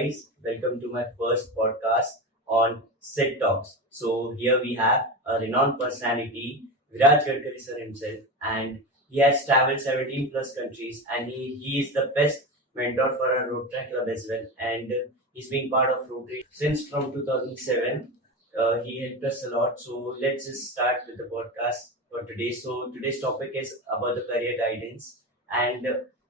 guys, welcome to my first podcast on Set Talks. So here we have a renowned personality, Viraj Gadkari sir himself, and he has traveled 17 plus countries, and he is the best mentor for our Rotaract club as well, and he's been part of Rotary since from 2007. He helped us a lot. So let's just start with the podcast for today. So today's topic is about the career guidance and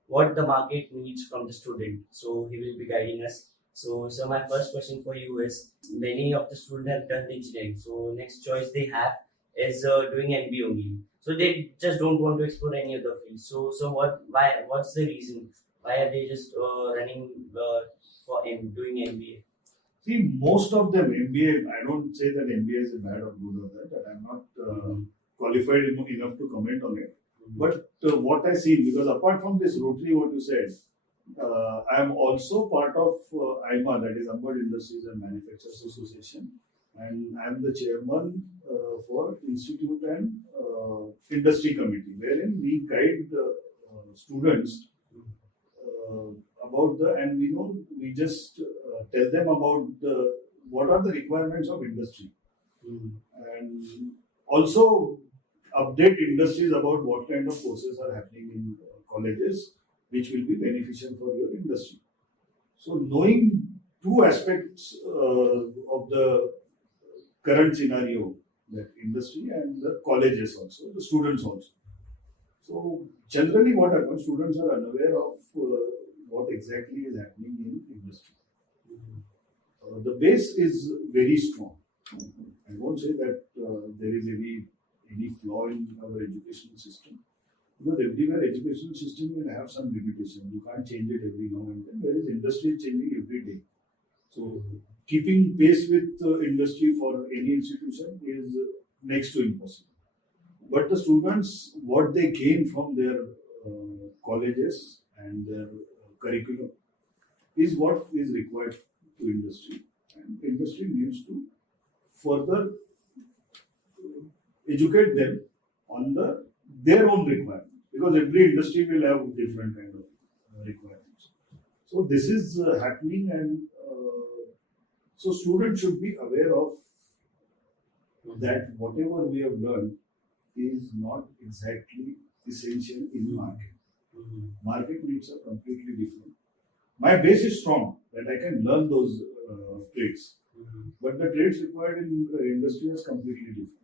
what the market needs from the student. So he will be guiding us. So my first question for you is: many of the students have done the engineering. So next choice they have is doing MBA only. So they just don't want to explore any other field. So what? Why? What's the reason? Why are they just running for doing MBA? See, most of them MBA, I don't say that MBA is a bad or good or that I'm not qualified enough to comment on it. But what I see, because apart from this Rotary, what you said, I am also part of IMA, that is Ambad Industries and Manufacturers Association, and I am the chairman for Institute and Industry Committee, wherein we guide students about and we just tell them about what are the requirements of industry, and also update industries about what kind of courses are happening in colleges which will be beneficial for your industry. So knowing two aspects of the current scenario, that industry and the colleges also, the students also. So generally what happens, students are unaware of what exactly is happening in industry. The base is very strong. I won't say that there is any flaw in our educational system, because everywhere educational system will have some limitation. You can't change it every now and then, whereas industry is changing every day. So keeping pace with industry for any institution is next to impossible. But the students, what they gain from their colleges and their curriculum is what is required to industry, and industry needs to further educate them on their own requirements, because every industry will have different kind of requirements. So this is happening, and so students should be aware of that whatever we have learned is not exactly essential in market. Market needs are completely different. My base is strong that I can learn those trades, but the trades required in industry is completely different.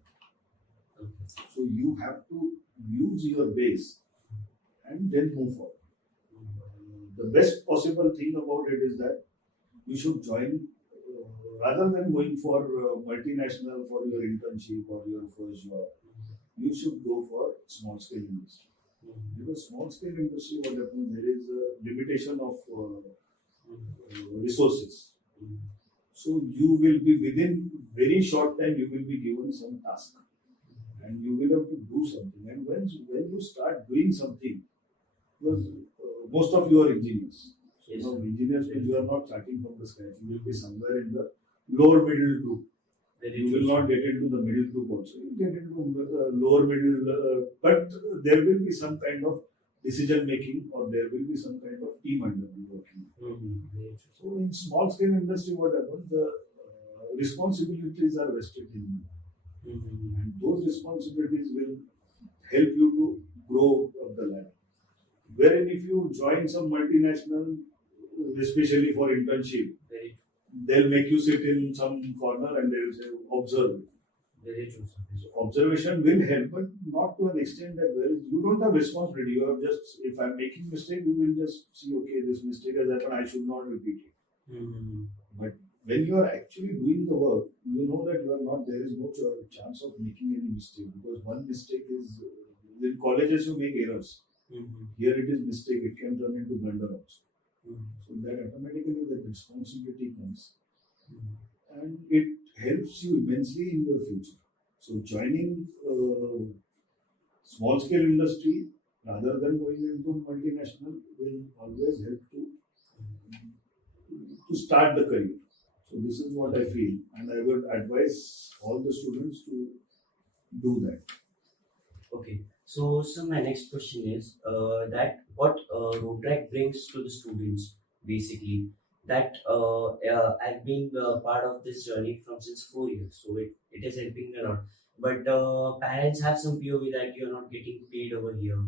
So you have to use your base and then move forward. The best possible thing about it is that you should join, rather than going for multinational for your internship or your first job, you should go for small scale industry. Because small scale industry, what happens, there is a limitation of resources. So you will be within very short time, you will be given some task, and you will have to do something. And when you start doing something, because most of you are engineers. So Yes, engineers, you are not starting from the scratch. You will be somewhere in the lower middle group. You will not get into the middle group also. You get into lower middle, but there will be some kind of decision making, or there will be some kind of team under you working. So in small scale industry, what happens? The responsibilities are vested in you, and those responsibilities will help you to grow up the ladder. Wherein if you join some multinational, especially for internship, they'll make you sit in some corner and they will say, observe. Very true. So observation will help, but not to an extent that you don't have responsibility. You have just, if I'm making mistake, you will just see, okay, this mistake has happened, I should not repeat it. But when you are actually doing the work, you know that there is no chance of making any mistake, because one mistake is, in colleges you make errors. Here it is mistake, it can turn into blunder also. So that automatically the responsibility comes, and it helps you immensely in your future. So joining small scale industry rather than going into multinational will always help to start the career. So this is what I feel, and I would advise all the students to do that. Okay. So my next question is that what Rotaract brings to the students basically, that I've been part of this journey from since 4 years, so it is helping me a lot. But parents have some POV that you're not getting paid over here,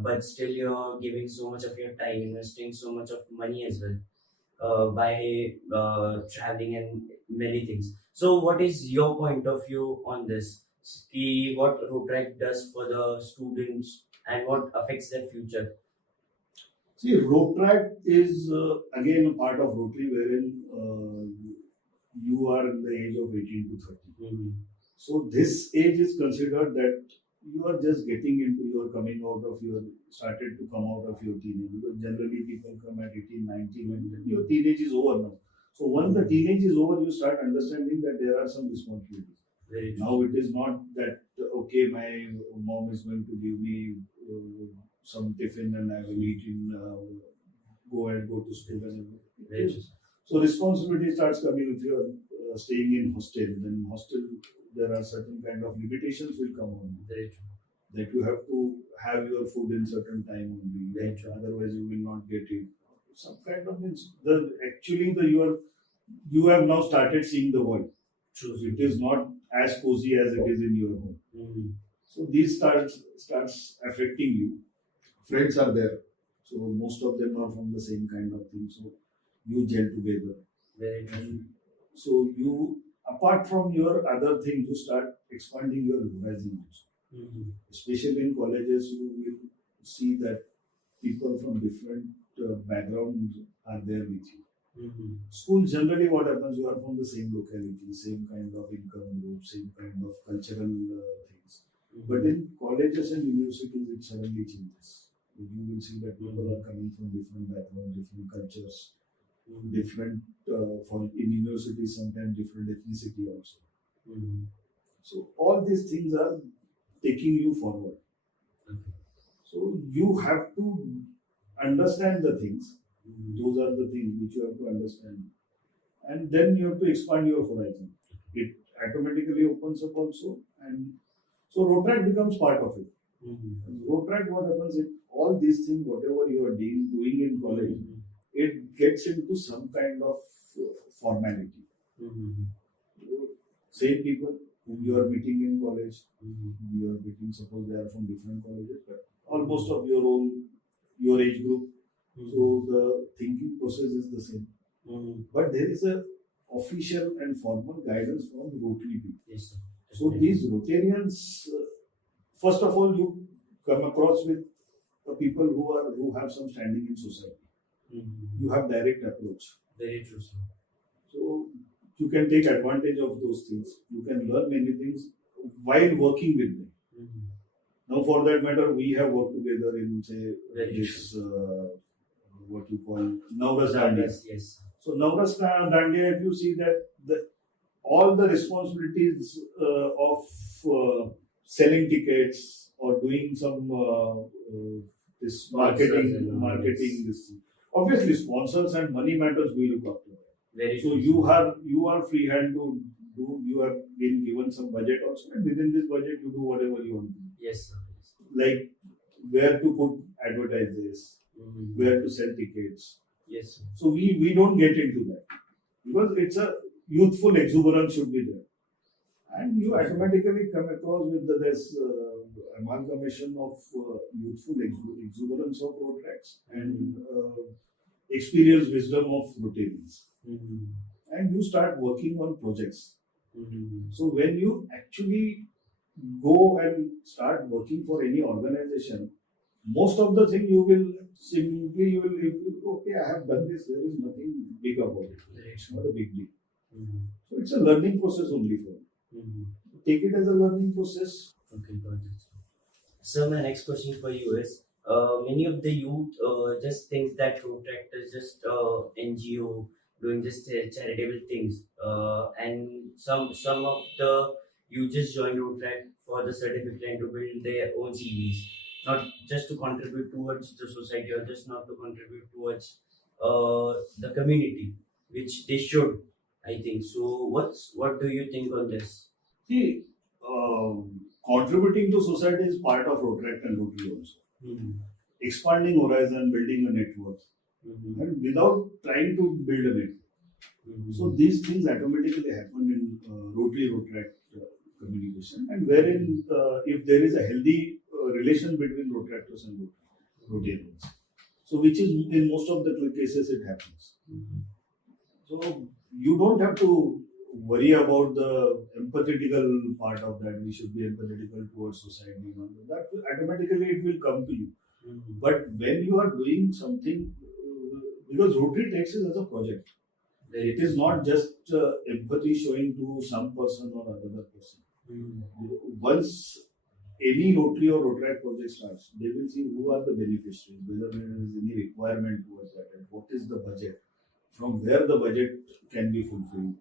but still you're giving so much of your time, investing so much of money as well by traveling and many things. So, what is your point of view on this? What Rotaract does for the students and what affects their future? See, Rotaract is again a part of Rotary wherein you are in the age of 18 to 30. Mhm. So this age is considered that you are just getting into your coming out of your, started to come out of your teenage. Because generally people come at 18, 19 and then your teenage is over now. So once the teenage is over, you start understanding that there are some responsibilities. Very true. Now it is not that, okay, my mom is going to give me some tiffin and I will eat in, go and go to school and everything. Very true. So responsibility starts coming if you are staying in hostel. Then hostel, there are certain kind of limitations will come on you. Very true. That you have to have your food in certain time only. Very true. Otherwise you will not get it. Some kind of means the actually the you have now started seeing the world. True. So it is not as cozy as it is in your home. Mhm. So these starts affecting you. Friends are there. So most of them are from the same kind of thing. So you gel together. Very true. And so you, apart from your other things, you start expanding your horizon also. Mhm. Especially in colleges, you will see that people from different backgrounds are there with you. Mhm. School generally, what happens, you are from the same locality, same kind of income group, same kind of cultural things. But in colleges and universities, it suddenly changes. You will see that people are coming from different backgrounds, different cultures, Mhm. different, for in universities, sometimes different ethnicity also. Mhm. So all these things are taking you forward. Okay. So you have to understand the things. Mhm. Those are the things which you have to understand. And then you have to expand your horizon. It automatically opens up also. And so Rotaract becomes part of it. Mhm. And Rotaract, what happens is all these things, whatever you are doing in college, Mhm. it gets into some kind of formality. Mhm. Same people whom you are meeting in college, Mhm. you are meeting, suppose they are from different colleges, but almost of your own, your age group. So the thinking process is the same. Mhm. But there is a official and formal guidance from Rotary people. Yes, sir. So these Rotarians, first of all, you come across with people who have some standing in society. Mhm. You have direct approach. Very true, sir. So you can take advantage of those things. You can learn many things while working with them. Mhm. Now, for that matter, we have worked together in say Very this what you call Navras Dandiya. Yes. So Navras Dandiya, if you see that all the responsibilities of selling tickets or doing some this Sponsors and all, marketing yes. this thing. Obviously sponsors and money matters we look after. Very So true. you are free hand to do, you have been given some budget also, and within this budget you do whatever you want to do. Yes, sir. Like where to put advertises, Mhm. where to sell tickets. Yes, sir. So we don't get into that because it's a youthful exuberance should be there, and you automatically come across with this amalgamation of youthful exuberance of Rotaracts and experience wisdom of Rotarians, Mhm. and you start working on projects. Mhm. So when you actually go and start working for any organization, most of the thing you will simply you will if you, okay, I have done this, there is nothing big about it. Very It's true. not a big deal. Mhm. So it's a learning process only for you. Mhm. Take it as a learning process. Okay, got it. So my next question for you is, many of the youth just thinks that Rotaract is just NGO doing just charitable things, and some of the youth just join Rotaract for the certificate and to build their own CVs, not just to contribute towards the society or just not to contribute towards the community, which they should. I think so. What do you think on this? See, contributing to society is part of Rotaract and Rotary also. Hmm. Expanding horizon, building a network. and without trying to build a network. So these things automatically happen in Rotaract communication, and wherein if there is a healthy relation between Rotaractors and Rotarians, so which is in most of the cases it happens. So you don't have to worry about the empathetical part of that. We should be empathetical towards society. That automatically it will come to you. But when you are doing something, because Rotary takes it as a project. It is not just empathy showing to some person or another person. Once any Rotary or Rotaract project starts, they will see who are the beneficiaries, whether there is any requirement towards that, and what is the budget, from where the budget can be fulfilled,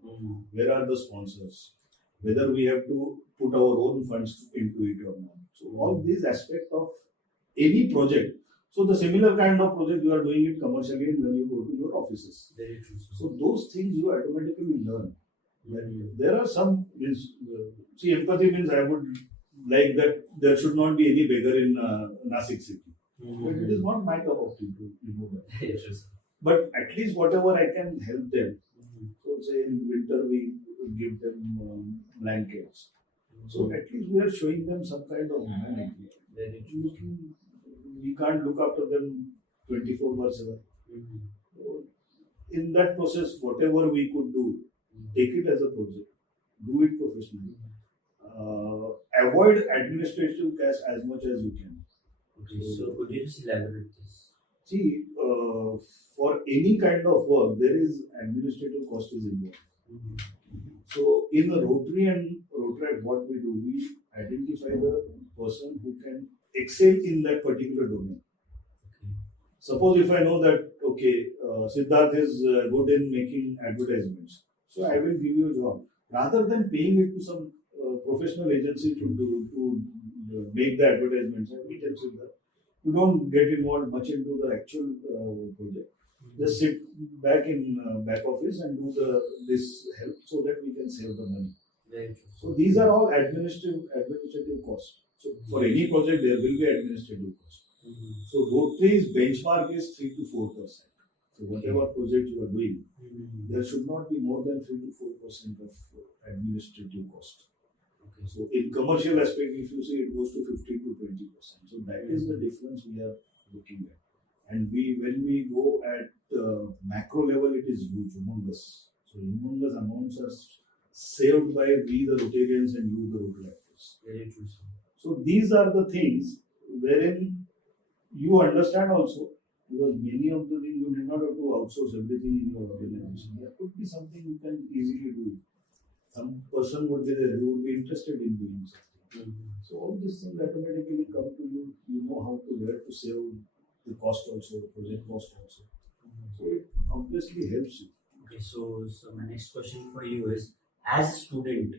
where are the sponsors, whether we have to put our own funds into it or not. So all these aspects of any project. So the similar kind of project you are doing it commercially when you go to your offices. Very true. So those things you automatically learn. There are some see, empathy means I would like that there should not be any beggar in Nasik city. But it is not my cup of tea to remove that. But at least whatever I can help them. So say in winter we give them blankets. So at least we are showing them some kind of humanity. We can't look after them 24/7. So in that process, whatever we could do, take it as a project, do it professionally. Avoid administrative tasks as much as you can. Okay, so could you just elaborate this? See, for any kind of work, there is administrative cost is involved. So in a Rotary and Rotaract, what we do, we identify the person who can excel in that particular domain. Suppose if I know that, okay, Siddharth is good in making advertisements, so I will give you a job. Rather than paying it to some professional agency to make the advertisements, I will tell Siddharth, you don't get involved much into the actual project. Just sit back in back office and do this help so that we can save the money. Right. So these are all administrative costs. So for any project there will be administrative cost. So Rotary's benchmark is 3 to 4%. So whatever project you are doing, there should not be more than 3 to 4% of administrative cost. Okay. So in commercial aspect, if you see, it goes to 15 to 20%. So that is the difference we are looking at. And when we go at macro level, it is huge, humongous. So humongous amounts are saved by we the Rotarians and you the Rotaractors. Very true. So these are the things wherein you understand also, because many of the things you need not have to outsource everything in your organization. There could be something you can easily do. Some person would be there who would be interested in doing something. So all these things automatically come to you. You know how to where to save the cost also, the project cost also. So it obviously helps you. Okay, so my next question for you is, as a student,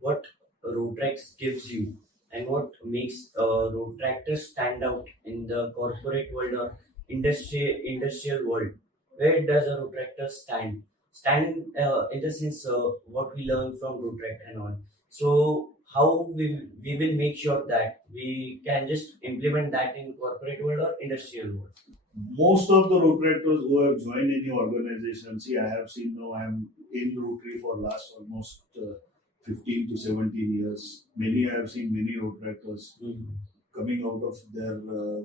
what Rotaract gives you and what makes Rotaractors stand out in the corporate world or industrial world? Where does a Rotaractor stand? Stand in the sense what we learn from Rotaract and all. So how we will make sure that we can just implement that in corporate world or industrial world? Most of the Rotaractors who have joined any organization, see, I have seen now I am in Rotary for last almost 15 to 17 years. Many I have seen many Rotaractors coming out of their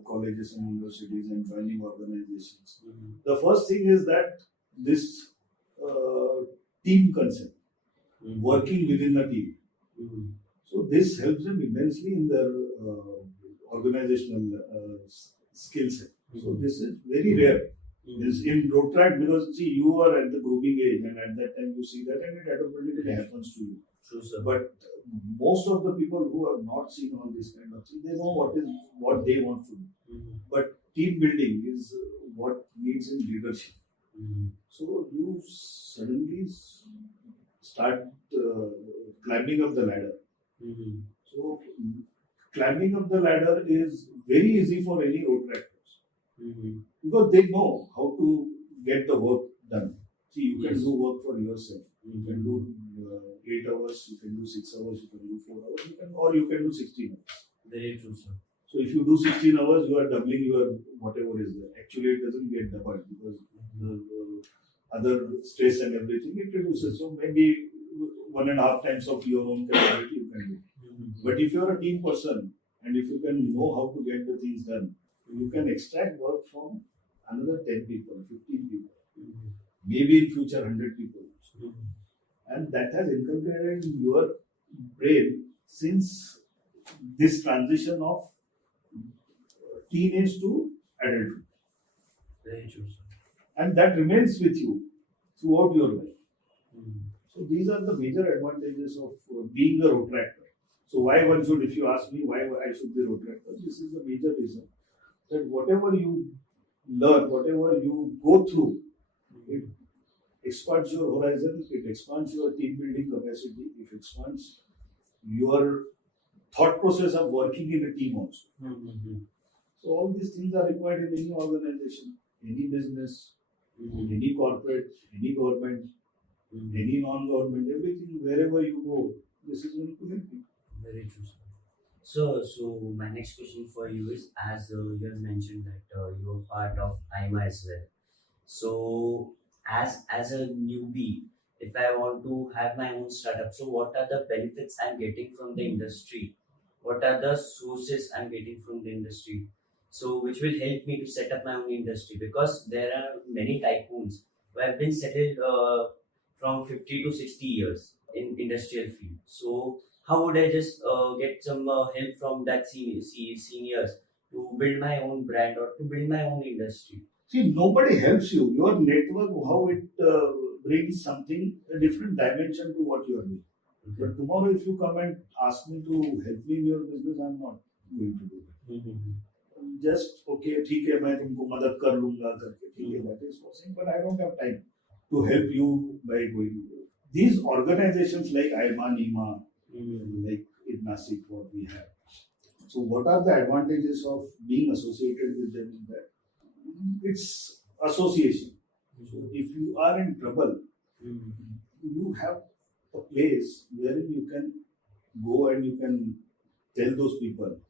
colleges and universities and joining organizations. The first thing is that this team concept, working within a team. So this helps them immensely in their organizational skill set. So this is very rare. This in Rotaract, because see, you are at the grooming age and at that time you see that and it automatically happens to you. True, sir. But most of the people who have not seen all this kind of thing, they know what they want to do. But team building is what needs in leadership. So you suddenly start climbing up the ladder. So climbing up the ladder is very easy for any Rotaractors because they know how to get the work done. See, you can do work for yourself. You can do 8 hours, you can do 6 hours, you can do 4 hours, or you can do 16 hours. Very true, sir. So if you do 16 hours, you are doubling your whatever is there. Actually, it doesn't get doubled because the other stress and everything it reduces. So maybe 1.5 times of your own capability you can do. But if you are a team person and if you can know how to get the things done, you can extract work from another 10 people, 15 people, maybe in future 100 people. And that has inculcated in your brain since this transition of teenage to adulthood. Very true, sir. And that remains with you throughout your life. So these are the major advantages of being a Rotaractor. So why one should, if you ask me why I should be Rotaractor, this is the major reason that whatever you learn, whatever you go through, it expands your horizon, it expands your team building capacity, it expands your thought process of working in a team also. So all these things are required in any organization, any business, any corporate, any government, any non-government, everything, wherever you go, this is going to help you. Very true, sir. So my next question for you is, as you have mentioned that you are part of IMA as well. So as a newbie, if I want to have my own startup, so what are the benefits I'm getting from the industry? What are the sources I'm getting from the industry? So which will help me to set up my own industry, because there are many tycoons who have been settled from 50 to 60 years in industrial field. So how would I just get some help from that seniors to build my own brand or to build my own industry? See, nobody helps you. Your network, how it brings something, a different dimension to what you are doing. But tomorrow, if you come and ask me to help me in your business, I'm not going to do that. Just okay, ठीक है मैं तुमको मदद कर लूंगा करके ठीक है, that is possible, but I don't have time to help you by going. These organizations like IMA, NIMA, like in Nasik, what we have. So what are the advantages of being associated with them? In that it's association. So if you are in trouble, you have a place where you can go and you can tell those people,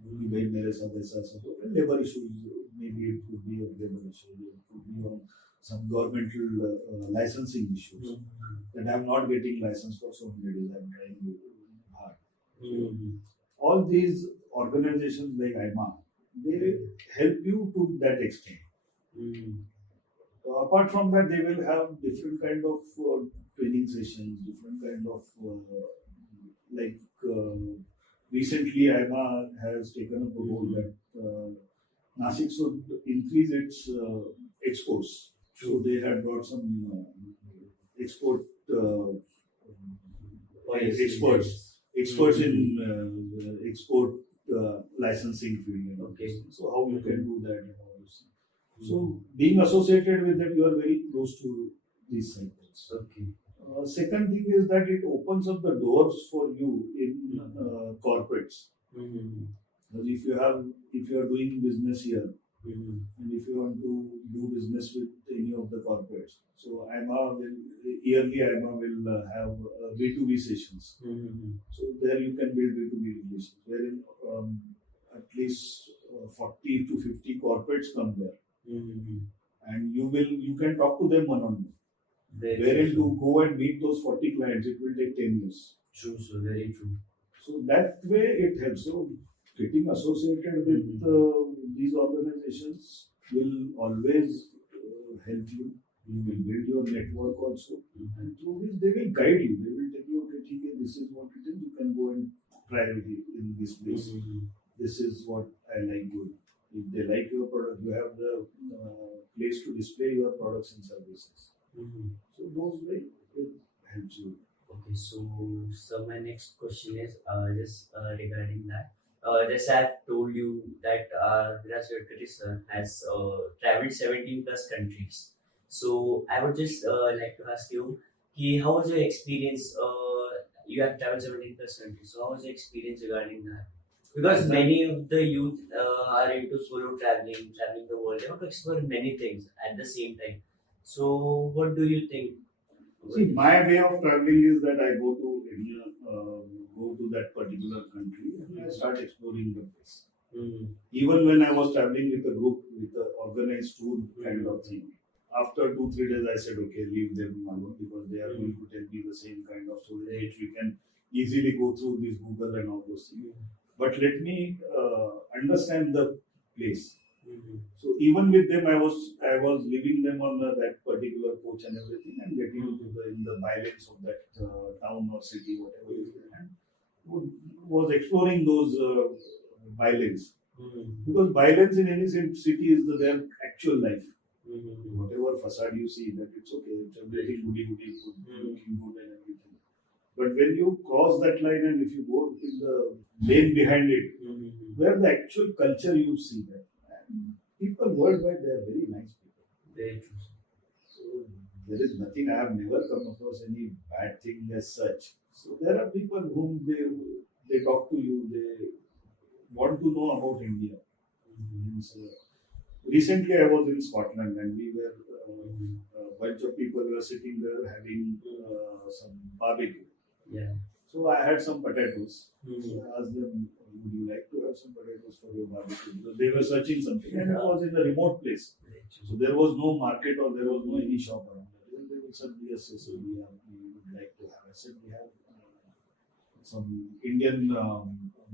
भाई मेरे साथ ऐसा ऐसा तो labour issues, maybe it could be a labor issue, it could be on some governmental licensing issues, that I'm not getting license for so many days, I'm trying hard. All these organizations like IMA, they help you to that extent. Apart from that, they will have different kind of training sessions, different kind of recently IMA has taken up a role that Nasik should increase its exports. So they had brought some export experts in export licensing field. Okay. So how you can do that and all this. So being associated with that, you are very close to these cycles. Okay. Second thing is that it opens up the doors for you in corporates. Because if you are doing business here, and if you want to do business with any of the corporates, so yearly IMA will have B2B sessions. So there you can build B2B relations, wherein at least 40 to 50 corporates come there, and you can talk to them one-on-one. Wherein to go and meet those 40 clients, it will take 10 years. True, so very true. So that way it helps. So getting associated with these organizations will always help you. You will build your network also, and through this they will guide you. They will tell you, okay, this is what it is. You can go and try in this place. This is what I like doing. If they like your product, you have the place to display your products and services. So those way it helps you. Okay, so my next question is just regarding that. Just I have told you that Viraj Gadkari sir has traveled 17 plus countries. So I would just like to ask you, how was your experience? You have traveled 17 plus countries. So how was your experience regarding that? Because many of the youth are into solo traveling the world. They want to explore many things at the same time. So what do you think? See, my way of traveling is that I go to that particular country and I start exploring the place. Even when I was traveling with a group, with an organized tour kind of thing, after 2-3 days, I said, okay, leave them alone because they are going to tell me the same kind of story which we can easily go through this Google and all those things. But let me understand the place. So even with them, I was leaving them on that particular coach and everything, and getting into in the bylanes of that town or city, whatever is there, and was exploring those bylanes. Because bylanes in any city is their actual life. Whatever facade you see, that it's okay, it's everything goody goody, looking good and everything. But when you cross that line and if you go in the lane behind it, where the actual culture you see that. And people worldwide, they are very nice people. Very true. So there is nothing, I have never come across any bad thing as such. So there are people whom they talk to you, they want to know about India. So, recently I was in Scotland and we were a bunch of people were sitting there having some barbecue. Yeah. So I had some potatoes. So I asked them, would you like to have some potatoes for your barbecue? Because they were searching something and I was in a remote place. So there was no market or there was no any shop around there. They would say, yes, yes, we would like to have. I said, we have some Indian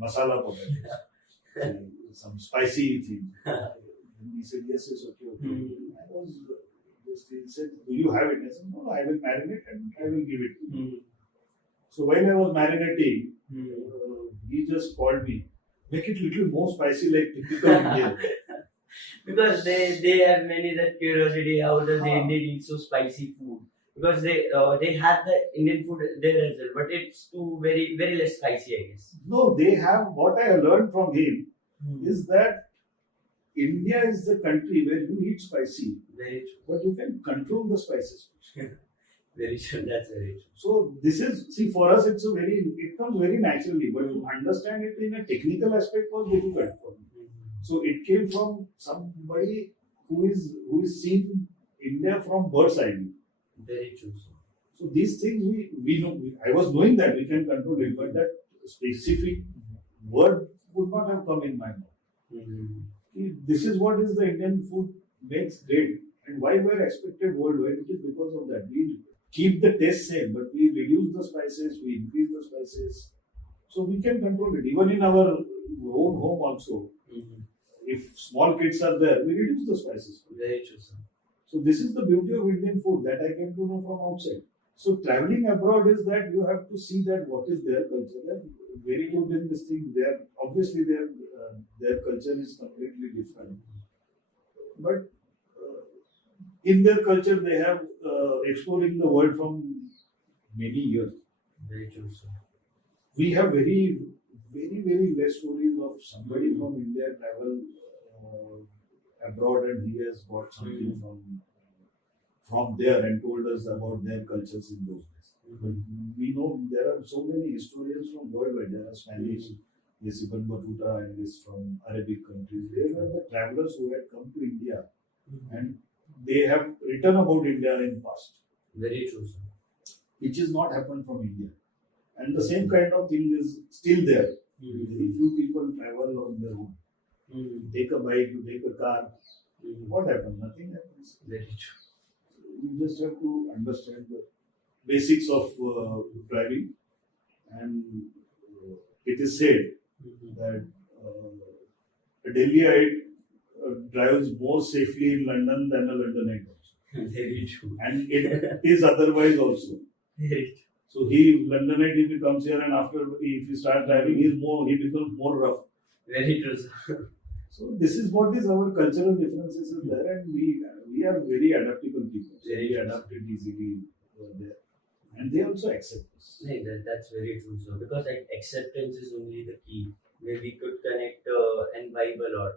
masala potatoes, some spicy thing. And he said, yes, yes, okay, okay. I was just, he said, do you have it? I said, no, I will marinate and I will give it to you. So while I was marinating, he just called me, make it little more spicy like typical Indian. Because they have many that curiosity how does the Indian eat so spicy food, because they have the Indian food there as well, but it's too very less spicy, I guess. No, they have, what I learned from him is that India is the country where you eat spicy, Very true. but you can control the spices. Very true. That's very true. So this is, see, for us it comes very naturally, but to understand it in a technical aspect was difficult for me. So it came from somebody who is seeing India from bird's eye view. Very true. Sir. So these things we know. I was knowing that we can control it, but that specific word would not have come in my mouth. This is what is the Indian food makes great, and why we are expected worldwide. It is because of that. We keep the taste same, but we reduce the spices, we increase the spices, so we can control it. Even in our own home also, if small kids are there, we reduce the spices. Very true, sir. So this is the beauty of Indian food that I came to know from outside. So traveling abroad is that you have to see that what is their culture. They're very good in this thing. Obviously their culture is completely different. But in their culture, they have exploring the world from many years. Very true, sir. We have very less stories of somebody from India travel abroad and he has got something from there and told us about their cultures in those days. But we know there are so many historians from worldwide. There are Spanish, this Ibn Battuta and this from Arabic countries. They were the travelers who had come to India and they have written about India in past. Very true, sir. Which is not happened from India. And the same kind of thing is still there. Very few people travel on their own. You take a bike, you take a car. What happens? Nothing happens. Very true. You just have to understand the basics of driving. And it is said that a Delhiite drives more safely in London than a Londonite. Very true. And it is otherwise also. Very true. So Londonite, if he comes here and after if he starts driving, he becomes more rough. Very true, sir. So this is what is our cultural differences is there, and we are very adaptable people. So Very we true. adapt it easily there, and they also accept us. No, that's very true, sir. Because like acceptance is only the key. Where we could connect and vibe a lot.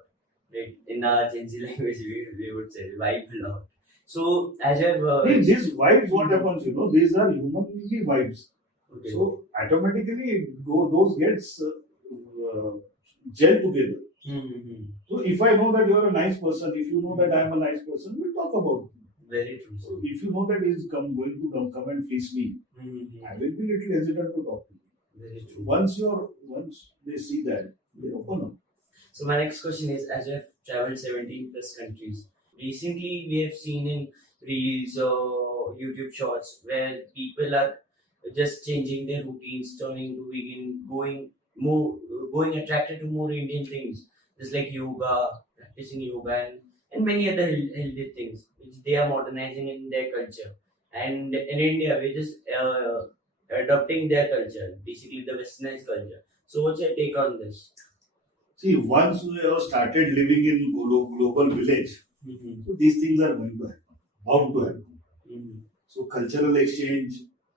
Like in our Gen Z language, we would say vibe a lot. So as I've These vibes, what happens? These are humanly vibes. okay. So automatically those gets gel together. So if I know that you are a nice person, if you know that I am a nice person, we'll talk about it. Very true, sir. So if you know that he is going to come and fleece me, I will be little hesitant to talk to you. Very true. Once they see that, they open up. So my next question is, as you have traveled 17 plus countries, recently we have seen in reels or YouTube shorts where people are just changing their routines, turning to vegan, going attracted to more Indian things, just like yoga, practicing yoga, and many other healthy things which they are modernizing in their culture. And in India, we're just adopting their culture, basically the westernized culture. So what's your take on this? See, once we have started living in global village, Mm-hmm. so these things are going to happen, bound to happen. Mm-hmm. So cultural exchange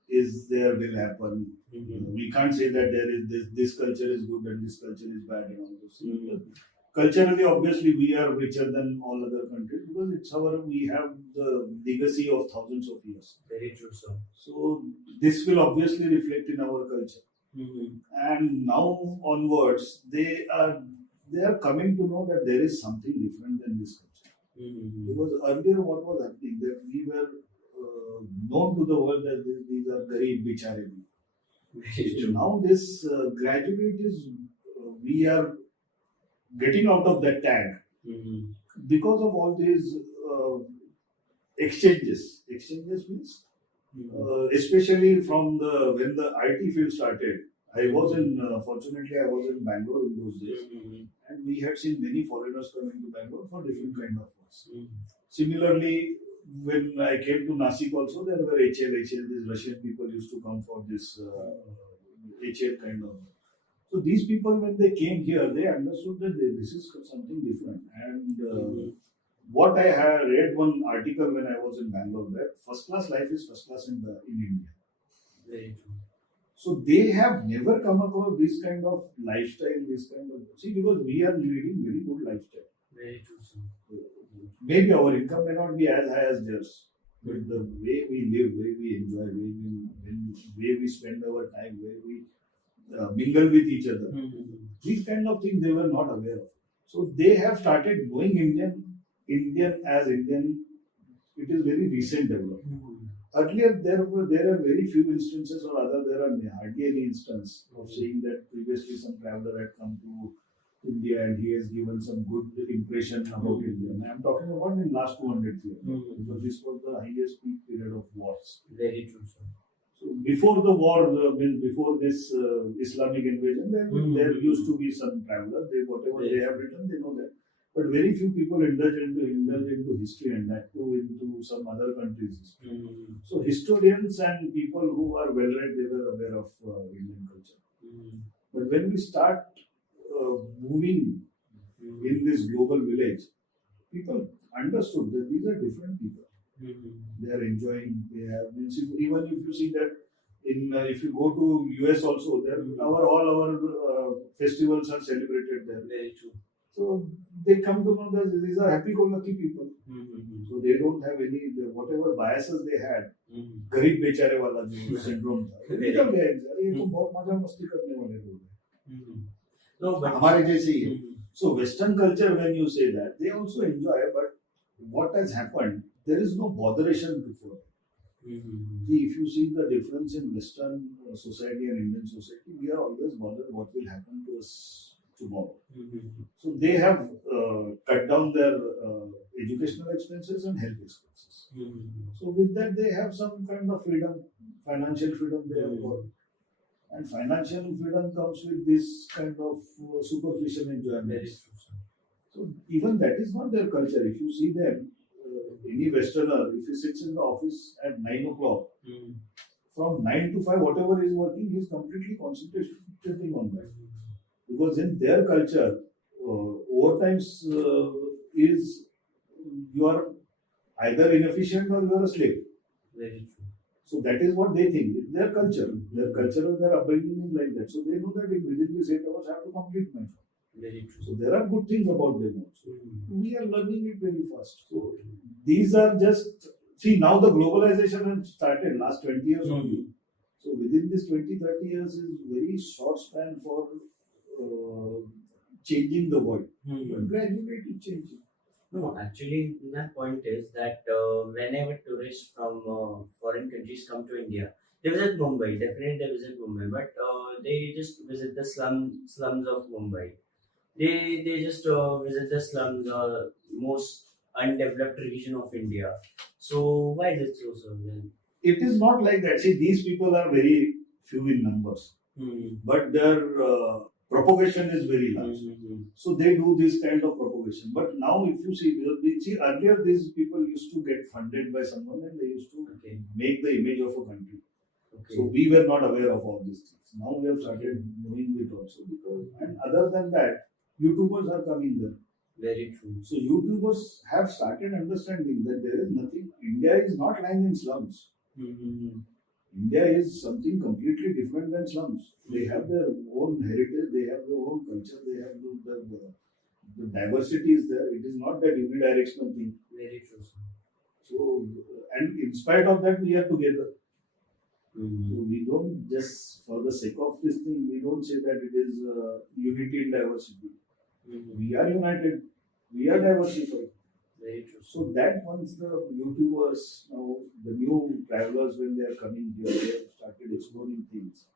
is there, will happen. Mm-hmm. We can't say that there is this culture is good and this culture is bad and all those things. Mm-hmm. Culturally, obviously, we are richer than all other countries because it's we have the legacy of thousands of years. Very true, sir. So this will obviously reflect in our culture. Mm-hmm. And now onwards, they are coming to know that there is something different than this culture. Mm-hmm. Because earlier, what was happening that we were known to the world that these are garib bichare. Very So true. now this graduate is we are getting out of that tag Mm-hmm. because of all these exchanges. Exchanges means especially from the when the IT field started. I was in fortunately I was in Bangalore in those days, Mm-hmm. and we had seen many foreigners coming to Bangalore for different kind of works. Mm-hmm. Similarly, when I came to Nasik also, there were HL. These Russian people used to come for this HL kind of. So these people, when they came here, they understood that this is something different. And what I had read one article when I was in Bangalore that first class life is first class in India. Very true. So they have never come across this kind of lifestyle, this kind of see because we are leading very good lifestyle. Very true, sir. Maybe our income may not be as high as theirs, but the way we live, way we enjoy, way we spend our time, way we mingle with each other, Mm-hmm. these kind of things they were not aware of. So they have started knowing Indian as Indian. It is very recent development. Mm-hmm. Earlier, there are very few instances, or other there are hardly any instance of saying that previously some traveler had come to India and he has given some good impression about India. And I'm talking about in last 200 years because this was the highest peak period of wars. Very true, sir. So before the war, before this Islamic invasion, there used to be some traveler. Whatever they have written, they know that. But very few people indulge into history and that too into some other countries. Mm-hmm. So historians and people who are well read, they were aware of Indian culture. Mm-hmm. But when we start moving in this global village, people understood that these are different people. Mm-hmm. They are enjoying. They have even if you see that if you go to US also, there all our festivals are celebrated there. Very true. So they come to know that these are happy-go-lucky people. Mm-hmm. So they don't have any whatever biases they had. गरीब बेचारे वाला जो syndrome था, वो निकल गया इनसे। अरे ये तो बहुत मजा मस्ती करने वाले लोग हैं। No, but हमारे जैसे ही है। So Western culture, when you say that, they also enjoy. But what has happened? There is no botheration before. See, if you see the difference in Western society and Indian society, we are always bothered what will happen to us tomorrow. So they have cut down their educational expenses and health expenses. So with that, they have some kind of freedom, financial freedom they have got. And financial freedom comes with this kind of superficial enjoyment. So even that is not their culture. If you see them, any Westerner, if he sits in the office at 9 o'clock, from 9 to 5, whatever he is working, he is completely concentrating on that. Because in their culture, overtime is you are either inefficient or you are a slave. Very true. So that is what they think. It's their culture. Their culture, their upbringing is like that. So they know that within these 8 hours I have to complete my job. Very true. So there are good things about them also. We are learning it very fast. So these are just, see now the globalization has started last 20 years only. So within this 20-30 years is very short span for changing the world. But gradually it is changing. No, actually, my point is that whenever tourists from foreign countries come to India, they visit Mumbai. Definitely, they visit Mumbai, but they just visit the slums of Mumbai. They just visit the slums or most undeveloped region of India. So why is it so, sir? Then? It is not like that. See, these people are very few in numbers, but their propagation is very large. So they do this kind of propagation. But now, if you see, earlier these people used to get funded by someone and they used to make the image of a country. So we were not aware of all these things. Now we have started knowing it also because, and other than that, YouTubers are coming there. Very true. So YouTubers have started understanding that there is nothing. India is not lying in slums. India is something completely different than slums. They have their own heritage, they have their own culture, they have the diversity is there. It is not that unidirectional thing. Very true, sir. So, and in spite of that, we are together. Mm-hmm. So we don't just, for the sake of this thing, we don't say that it is unity in diversity. Mm-hmm. We are united, we are diversified. Very true. So that once the YouTubers, now the new travelers, when they are coming here, they have started exploring things.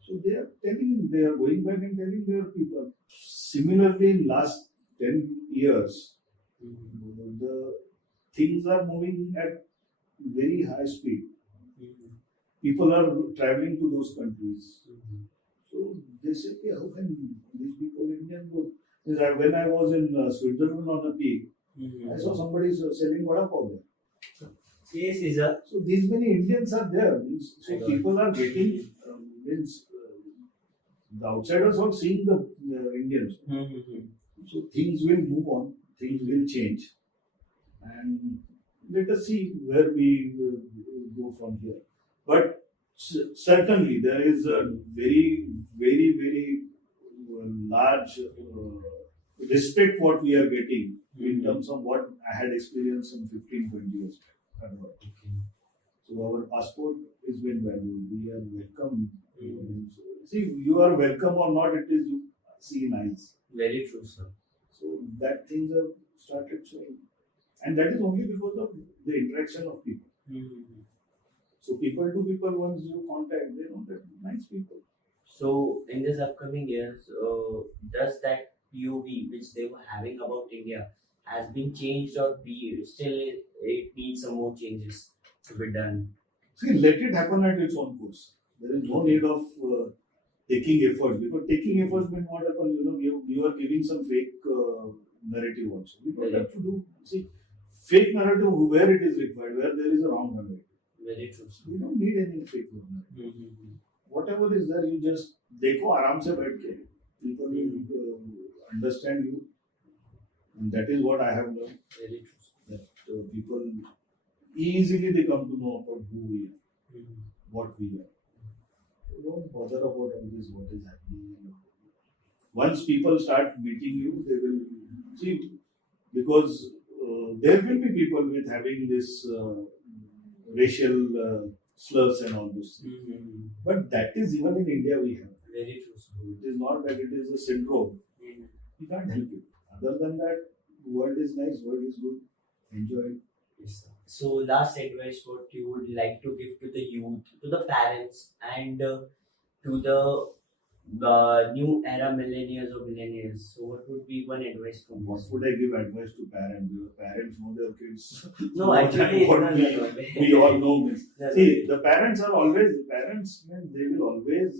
So they are telling, they are going back and telling their people. Similarly, in last 10 years, the things are moving at very high speed. People are traveling to those countries. So they say, okay, how can these people, Indian go? When I was in Switzerland on a peak, I saw somebody selling vada pav there. Yes, sir. So these many Indians are there. So people are getting, the outsiders are seeing the Indians. So things will move on, things will change. And let us see where we go from here. But certainly there is a very, very, very large respect what we are getting in terms of what I had experienced in 15, 20 years back. So our passport is been valued. We are welcome. See, you are welcome or not, it is you see nice. Very true, sir. So that things have started showing. And that is only because of the interaction of people. So people to people, once you contact, they know that nice people. So in this upcoming years, does that POV which they were having about India has been changed or be still it needs some more changes to be done? See, let it happen at its own course. There is no need of taking efforts, because taking efforts means what happen, you are giving some fake narrative also. We don't have to do, see, fake narrative where it is required, where there is a wrong narrative. Very true. We don't need any fake narrative. Whatever is there, you just देखो आराम से बैठ के. People will understand you, and that is what I have learned. Very true. That people easily they come to know about who we are, what we are. Don't bother about all this, what is happening. Once people start meeting you, they will see, because there will be people with having this racial slurs and all those things. But that is even in India we have. Very true. It is not that it is a syndrome. You can't help it. Other than that, world is nice, world is good. Enjoy it. Yes, sir. So last advice what you would like to give to the youth, to the parents, and to the new era millennials or millennials. So what would be one advice from What you? would I give advice to parents? Your parents know their kids. No, more actually, than what no, no, no. we all know this. No, no. See, the parents are always, man, they will always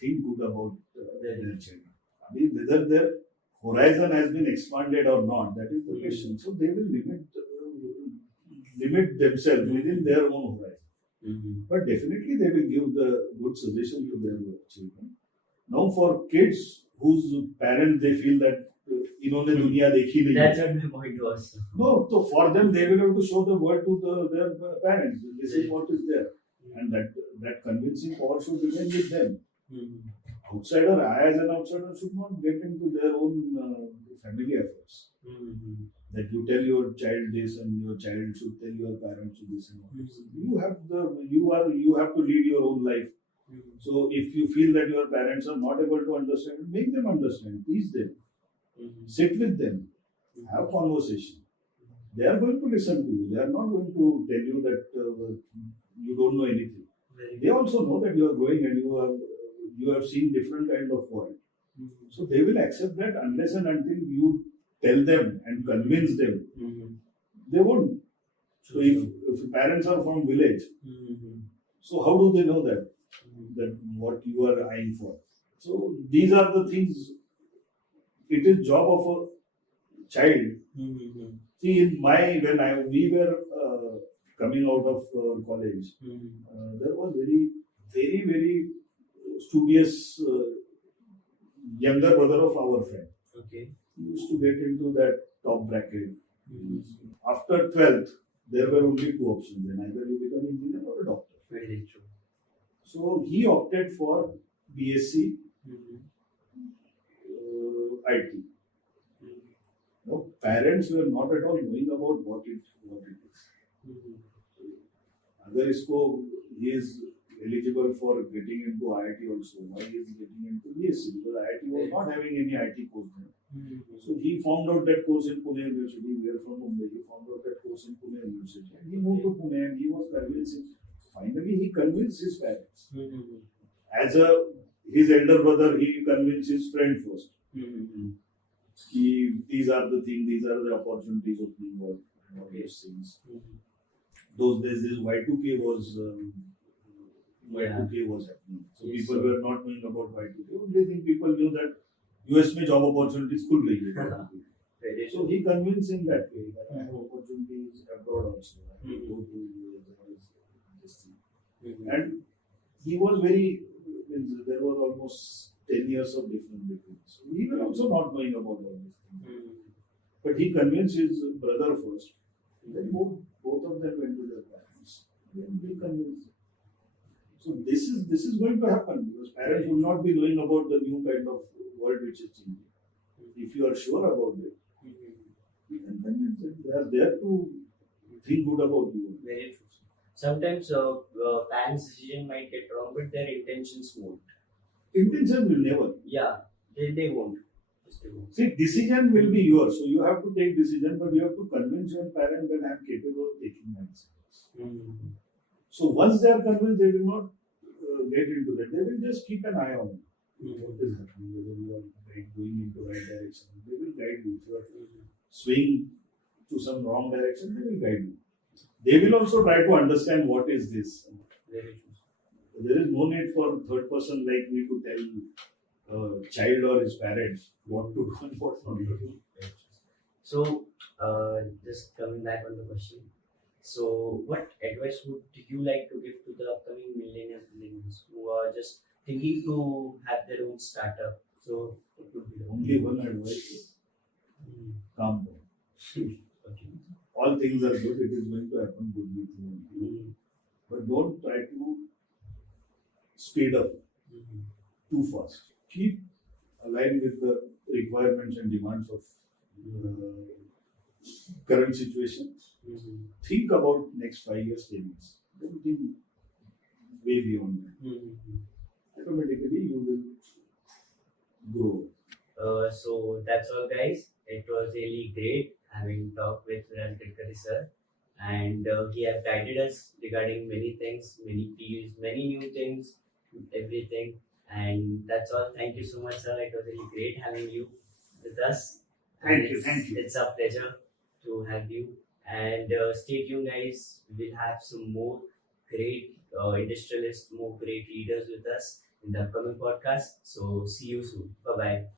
think good about their children. I mean, whether their horizon has been expanded or not, that is the question. So they will limit themselves within their own horizon. But definitely they will give the good suggestion to their children. Now for kids whose parents they feel that इन्होंने दुनिया देखी नहीं. That's what my point was. No, so for them they will have to show the world to their parents. This is what is there, and that convincing power should remain with them. Outsider, I as an outsider should not get into their own family affairs. That you tell your child this and your child should tell your parents this and all. You have to lead your own life. So if you feel that your parents are not able to understand, make them understand, teach them, sit with them, have conversation. They are going to listen to you. They are not going to tell you that you don't know anything. They also know that you are growing and you have seen different kind of world. So they will accept that unless and until you tell them and convince them, they won't. So if parents are from village, so how do they know that what you are eyeing for? So these are the things. It is job of a child. See, in my when I we were coming out of college, there was very studious younger brother of our friend. Okay. He used to get into that top bracket. After 12th, there were only two options. Then either you become engineer or a doctor. Very true. So he opted for BSc IT. No, parents were not at all knowing about what it is. Agar isko he is eligible for getting into IIT also. Why he is getting into BSc? Because IIT was not having any IT course there. So he found out that course in Pune University. We are from Mumbai. He found out that course in Pune University. And he moved to Pune and he was convincing. Finally, he convinced his parents. As his elder brother, he convinced his friend first. These are the things, these are the opportunities opening up, and all those things. Those days, this Y2K was Y2K was happening. So Yes, people sir. were not knowing about Y2K. Only thing people knew that US में job opportunities could be. Very So he convinced him that way that I have opportunities abroad also. I can go to US, this thing. And he was there was almost 10 years of difference between. So he was also not knowing about all these things. But he convinced his brother first. Then both of them went to their parents. Then they convinced. So this is going to happen because parents will not be knowing about the new kind of world which is changing. If you are sure about it, you can convince them. They are there to think good about you. Very true. Sometimes parents' decision might get wrong, but their intentions won't. Intention will never. Yeah, they won't. Just they won't. See, decision will be yours. So you have to take decision, but you have to convince your parent that I am capable of taking my decisions. So once they are convinced, they will not get into that. They will just keep an eye on what is happening, whether you are going into right direction. They will guide you. If you are swaying to some wrong direction, they will guide you. They will also try to understand what is this. Very true. There is no need for third person like me to tell a child or his parents what to do and what not to do. So, just coming back on the question. So, what advice would you like to give to the upcoming millennials who are just thinking to have their own startup? So, what would be the Only one advice is calm down. Okay. All things are good, it is going to happen good with you. But don't try to speed up too fast. Keep aligned with the requirements and demands of current situation. Think about next 5 years, 10 years. Don't think way beyond that. Automatically you will grow. So that's all, guys. It was really great having talked with Raj Gadkari sir, and he has guided us regarding many things, many fields, many new things, everything. And that's all. Thank you so much, sir. It was really great having you with us. Thank And you, thank you. It's a pleasure to have you. And stay tuned, guys. We'll have some more great industrialists, more great leaders with us in the upcoming podcast. So see you soon. Bye bye.